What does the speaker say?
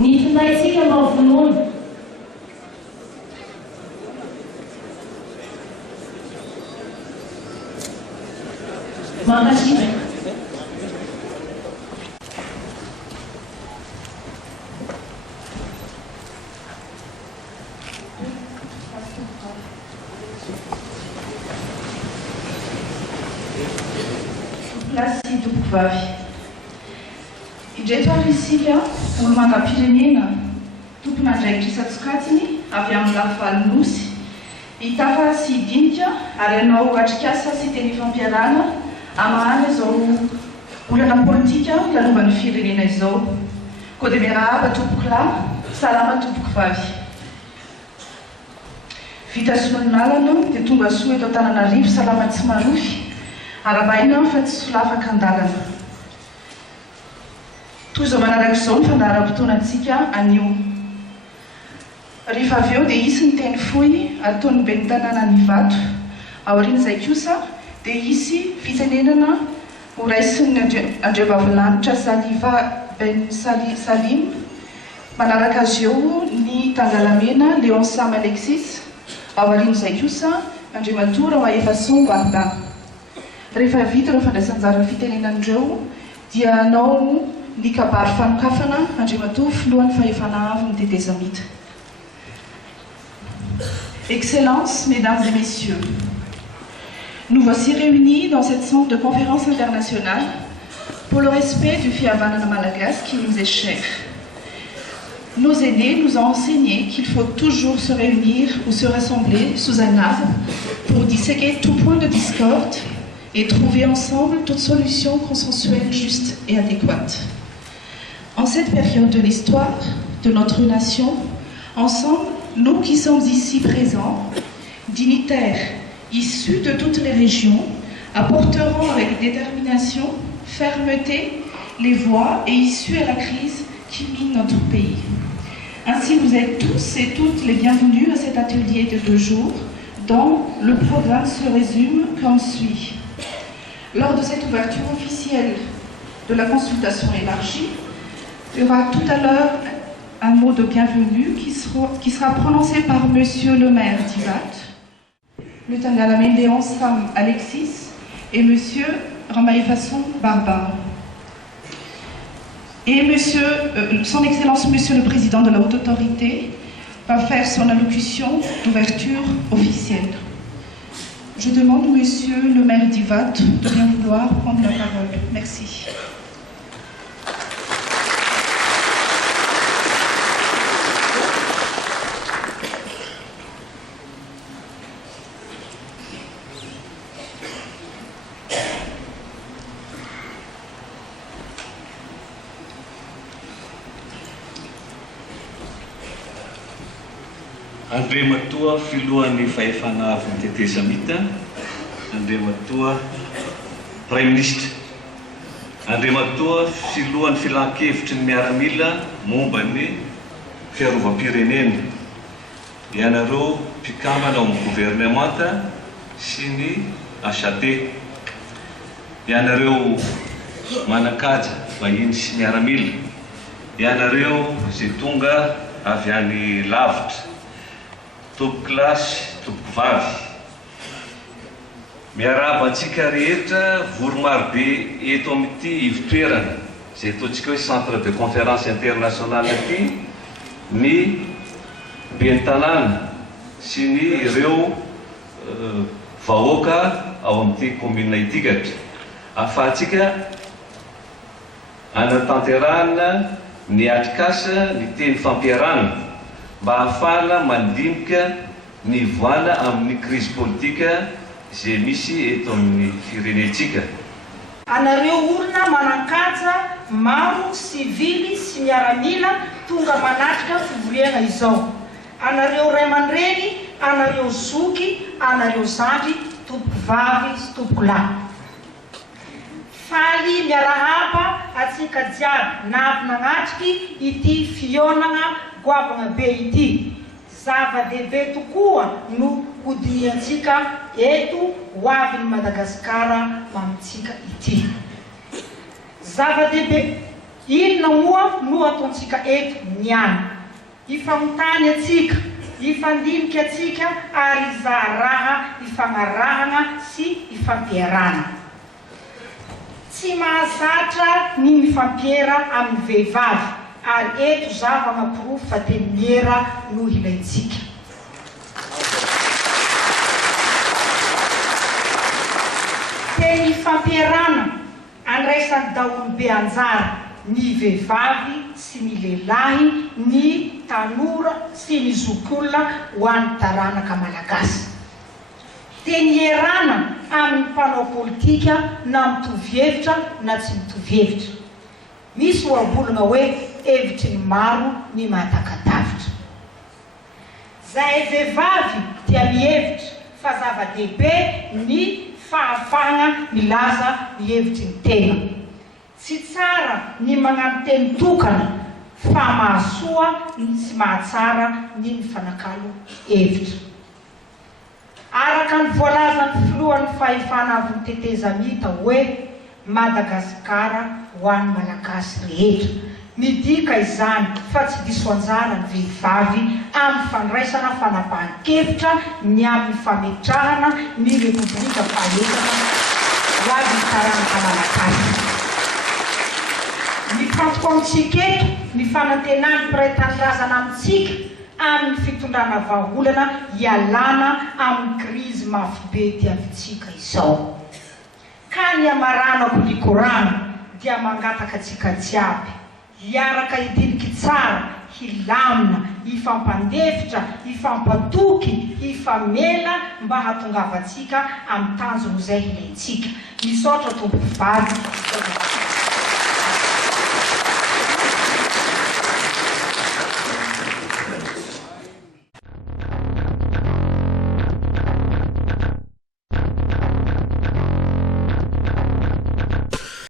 Ny findaitsika mba vonoana. Mankasitraka. Lasy tompoko vavy. Indreto avy isika olo manam-pirenena tompona andraikitra isan-tsokajiny avy amin'ny lafivaly nosy hitafa sy hidinika ary anao atrikasa sy teny fampiarana amahany izao olana politika lalovany firenena izao. Koa dia miarahaba tompoko lahy, salama tompoko vavy. Vita soman'alana dia tonga soa eto Antananarivo salama tsy marofy. Arabaina fa tsy solafaka andalana. Toy izao manaraka izao ny fandaharam-potoanantsika anio. Rehefa avy eo dia hisy ny teny fohy ataon'ny ben'ny tanàna ny Vato. Aorian'izay kosa dia hisy fitenenana ho raisin'ny Andriambavilanitra Saliva Ben Salim. Manaraka azy eo ny Tangalamena Léon Sam Alexis. Aorian'izay kosa Andriamatora Mahefason Barba. Rehefa vita ireo fandraisan-jara fitenenan'ireo dia anao ny kabary fanokafana Andriamatoa filohan'ny fahefana avy ny tetezamita. Excellences, Mesdames et Messieurs, nous voici réunis dans cette centre de conférence internationale pour le respect du Fiavanana malagasy qui nous est cher. Nos aînés nous ont enseigné qu'il faut toujours se réunir ou se rassembler sous un arbre pour disséquer tout point de discorde et trouver ensemble toute solution consensuelle, juste et adéquate. En cette période de l'histoire de notre nation, ensemble, nous qui sommes ici présents, dignitaires issus de toutes les régions, apporterons avec détermination, fermeté, les voix et issues à la crise qui mine notre pays. Ainsi, vous êtes tous et toutes les bienvenus à cet atelier de 2 jours, dont le programme se résume comme suit. Lors de cette ouverture officielle de la consultation élargie, il y aura tout à l'heure un mot de bienvenue qui sera prononcé par Monsieur le maire d'Ivat, le Tangalamena Léon Sam Alexis et Monsieur Ramaïfason Barba. Et son Excellence Monsieur le Président de la Haute Autorité va faire son allocution d'ouverture officielle. Je demande au Monsieur le maire d'Ivat de bien vouloir prendre la parole. Merci. Andriamatoa filohan'ny fahefana avy ny tetezamita, Andriamatoa Prime Ministre, Andriamatoa filohan'ny filan-kevitry ny miaramila momba ny fiarovam-pirenena, ianareo mpikambana ao amin'ny gouvernemanta sy ny ACT, ianareo manakaja vahiny sy miaramila, ianareo izay tonga avy any lavitra, tompoko lasy, tompoko vavy. Miarahaba antsika rehetra voromarobe eto amin'ity ivitoerana izay ataontsika hoe centre de conférence internationale aty, ny ben'ny tanàna sy ny ireo vahoaka ao amin'ity commune itikatra. Ahafahantsika anatanterahana ny atrikasa ny teny fampiarana mba ahafahana mandinika ny voana amin'ny crise politika izay misy eto amin'ny firenentsika. Anareo olona manan-kaja maro sivily sy miaramila tonga manatrika fivoriana izao. Anareo ray aman-dreny, anareo zoky, anareo zandry, tompoko vavy sy tompoko lahy. Faly miarahaba atsika jiaby navy nagnatriky ity fionagna goavagna be ity. Zava-dehibe tokoa no hodiniantsika eto ho avy ny Madagasikara mamitsika ity. Zava-dehibe inona moa no ataontsika eto niany ifamitany atsika ifandimika atsika ary izaraha ifagnarahana sy ifampiarana tsy mahazatra ny mifampiera amin'ny vehivavy ary eto zava mampirofo fa tenimiera no ilaitsika teny ifampiarana andraisan'ny daolobe anjara ny vehivavy sy ny lehilahy ny tanora sy ny zokolona ho an'ny taranaka malagasy teny erana amin'ny mpanao politika na mitovy hevitra na tsy mitovy hevitra misy oabolana hoe hevitry ny maro ny mahatakatavitra zahay vehivavy dia mihevitra fa zava-dehibe ny fahafahana milaza ny hevitry ny tena tsy tsara ny magnano teny tokana fa mahasoa sy mahatsara ny mifanakalo hevitra araka ny voalazan'ny filohan'ny fahefana avy ny teteza mita hoe Madagasikara ho an'ny malagasy rehetra midika izany fa tsy diso anjara ny vehivavy amin'ny fandraisana fanapahan-kevitra ny amin'ny fametrahana ny repoblika fahetana ho avy ny taranaka malagasy ny fampikomitsika eto ny fanantenany mpiray-tanirazana amintsika amin'ny fitondrana vahaolana hialana amin'ny krizy mafibe diavintsika izao ka ny amaranako ny korana dia mangataka atsika jiaby hiaraka hidiniky tsara hilamina hifampandefitra hifampatoky hifamela mba hatongavatsika amin'ny tanjona izay ilaitsika misaotra tompo vady